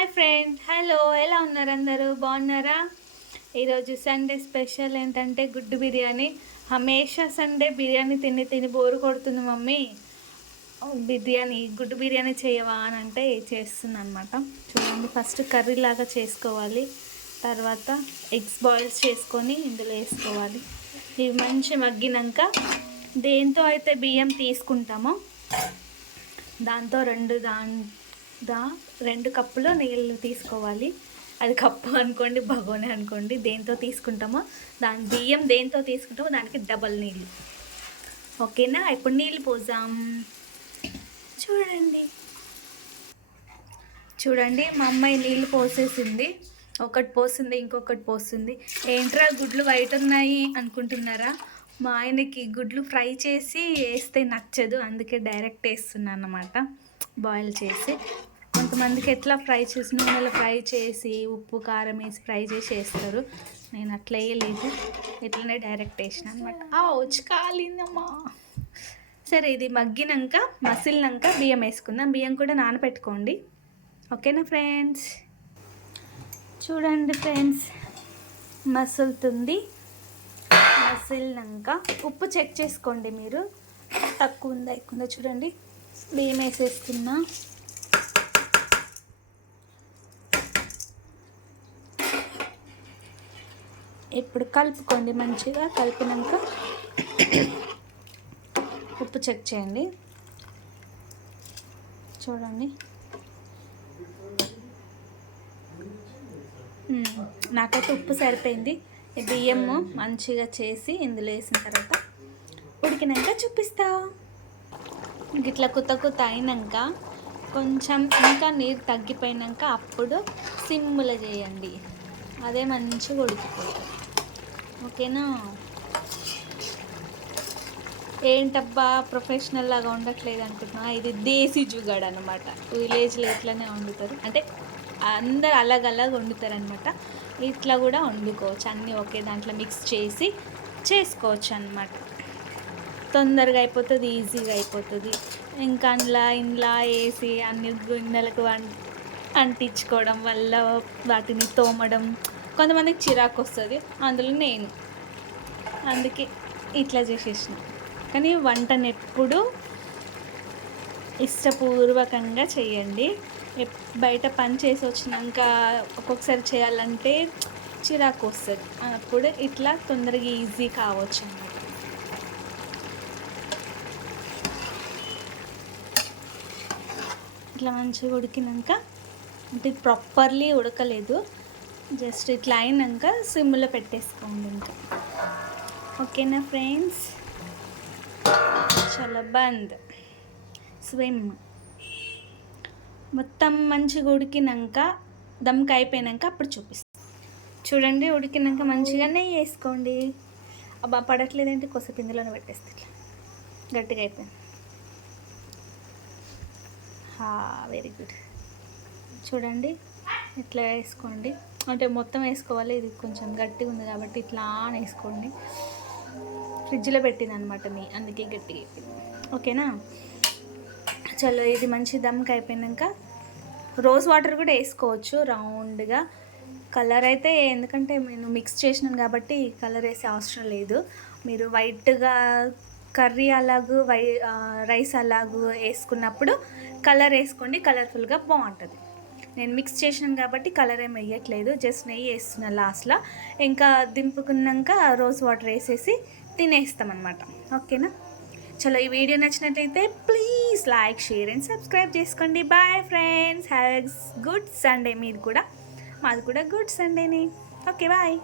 Hi friend, hello, ఎలా ఉన్నారు? అందరూ బాగున్నారా? ఈరోజు సండే స్పెషల్ ఏంటంటే గుడ్డు బిర్యానీ. హమేషా సండే బిర్యానీ తిని తిని బోరు కొడుతుంది మమ్మీ, గుడ్డు బిర్యానీ చేయవా అని అంటే చేస్తుంది అనమాట. చూడండి, ఫస్ట్ కర్రీ లాగా చేసుకోవాలి, తర్వాత ఎగ్స్ బాయిల్స్ చేసుకొని ఇందులో వేసుకోవాలి. ఇవి మంచి మగ్గినాక దేంతో అయితే బియ్యం తీసుకుంటామో దాంతో రెండు కప్పులు నీళ్ళు తీసుకోవాలి. అది కప్పు అనుకోండి, భగోనే అనుకోండి, దేంతో తీసుకుంటామో బియ్యం దేంతో తీసుకుంటామో దానికి డబల్ నీళ్ళు. ఓకేనా? ఇప్పుడు నీళ్ళు పోసాం. చూడండి మా అమ్మాయి నీళ్ళు పోసేసింది. ఒకటి పోసింది, ఇంకొకటి పోస్తుంది. ఏంట్రా గుడ్లు వైట్ ఉన్నాయి అనుకుంటున్నారా? మా ఆయనకి గుడ్లు ఫ్రై చేసి వేస్తే నచ్చదు, అందుకే డైరెక్ట్ వేస్తున్నాను అన్నమాట, బాయిల్ చేసి. కొంతమందికి ఎట్లా ఫ్రై చేసి నూనెలో ఫ్రై చేసి ఉప్పు కారం వేసి ఫ్రై చేసి వేస్తారు. నేను అట్లా వేయలేదు, ఇట్లనే డైరెక్ట్ వేసిన అనమాట. వచ్చి కాలిందమ్మా. సరే, ఇది మసిలినాక బియ్యం వేసుకుందాం. బియ్యం కూడా నానబెట్టుకోండి. ఓకేనా ఫ్రెండ్స్? చూడండి ఫ్రెండ్స్, మసులుతుంది. మసిలినాక ఉప్పు చెక్ చేసుకోండి మీరు, తక్కువ ఉందా ఎక్కువ ఉందా. చూడండి, బియ్యం వేసేస్తున్నా. ఇప్పుడు కలుపుకోండి మంచిగా. కలిపినాక ఉప్పు చెక్ చేయండి. చూడండి, నాకైతే ఉప్పు సరిపోయింది. ఈ బియ్యము మంచిగా చేసి ఇందులో వేసిన తర్వాత ఉడికినాక చూపిస్తా. ఇట్లా కుత్త అయినాక కొంచెం ఇంకా నీరు తగ్గిపోయినాక అప్పుడు సిమ్ములో చేయండి, అదే మంచిగా ఉడికిపోతుంది. ఓకేనా? ఏంటబ్బా ప్రొఫెషనల్ లాగా ఉండట్లేదు అనుకుంటున్నా, ఇది దేశీ జుగాడు అనమాట. విలేజ్లో ఇట్లనే వండుతారు, అంటే అందరు అలాగ వండుతారు అనమాట. ఇట్లా కూడా వండుకోవచ్చు, అన్నీ ఒకే దాంట్లో మిక్స్ చేసి చేసుకోవచ్చు అనమాట. తొందరగా అయిపోతుంది, ఈజీగా అయిపోతుంది. ఇంకా ఇంట్లో వేసి అన్ని గిన్నెలకు అంటించుకోవడం వల్ల వాటిని తోమడం కొంతమందికి చిరాకు వస్తుంది, అందులో నేను అందుకే ఇట్లా చేసేసిన. కానీ వంటను ఎప్పుడు ఇష్టపూర్వకంగా చేయండి. బయట పని చేసి వచ్చినాక ఒక్కొక్కసారి చేయాలంటే చిరాకు వస్తుంది, అప్పుడు ఇట్లా తొందరగా ఈజీ కావచ్చు అన్నమాట. ఇట్లా మంచిగా ఉడికినాక, అంటే ప్రాపర్లీ ఉడకలేదు, జస్ట్ ఇట్లా అయినాక సిమ్లో పెట్టేసుకోండి ఇంకా. ఓకేనా ఫ్రెండ్స్? చాలా బంద్ స్విమ్. మొత్తం మంచిగా ఉడికినాక దమ్కి అయిపోయినాక అప్పుడు చూపిస్తాను. చూడండి, ఉడికినాక మంచిగా నెయ్యి వేసుకోండి. అబ్బా పడట్లేదంటే కొద్దిసేపు ఇందులోనే పెట్టేస్తే ఇట్లా గట్టిగా అయిపోయింది. Very good. చూడండి, ఇట్లా వేసుకోండి, అంటే మొత్తం వేసుకోవాలి. ఇది కొంచెం గట్టిగా ఉంది కాబట్టి ఇట్లా వేసుకోండి. ఫ్రిడ్జ్లో పెట్టింది అనమాట అందుకే గట్టిగా అయిపోయింది. ఓకేనా? చలో, ఇది మంచి దమ్కి అయిపోయినాక రోజ్ వాటర్ కూడా వేసుకోవచ్చు రౌండ్గా. కలర్ అయితే ఎందుకంటే నేను మిక్స్ చేసినాను కాబట్టి కలర్ వేసే అవసరం లేదు. మీరు వైట్గా కర్రీ అలాగూ రైస్ అలాగూ వేసుకున్నప్పుడు కలర్ వేసుకోండి, కలర్ఫుల్గా బాగుంటుంది. నేను మిక్స్ చేసినాను కాబట్టి కలర్ ఏమి వేయట్లేదు, జస్ట్ నెయ్యి వేస్తున్నా లాస్ట్లో. ఇంకా దింపుకున్నాక రోజ్ వాటర్ వేసేసి తినేస్తామన్నమాట. ఓకేనా? చలో, ఈ వీడియో నచ్చినట్లయితే please like, share and subscribe చేసుకోండి. Bye friends, have a good Sunday. మాది కూడా గుడ్ సండేనే. Okay, bye.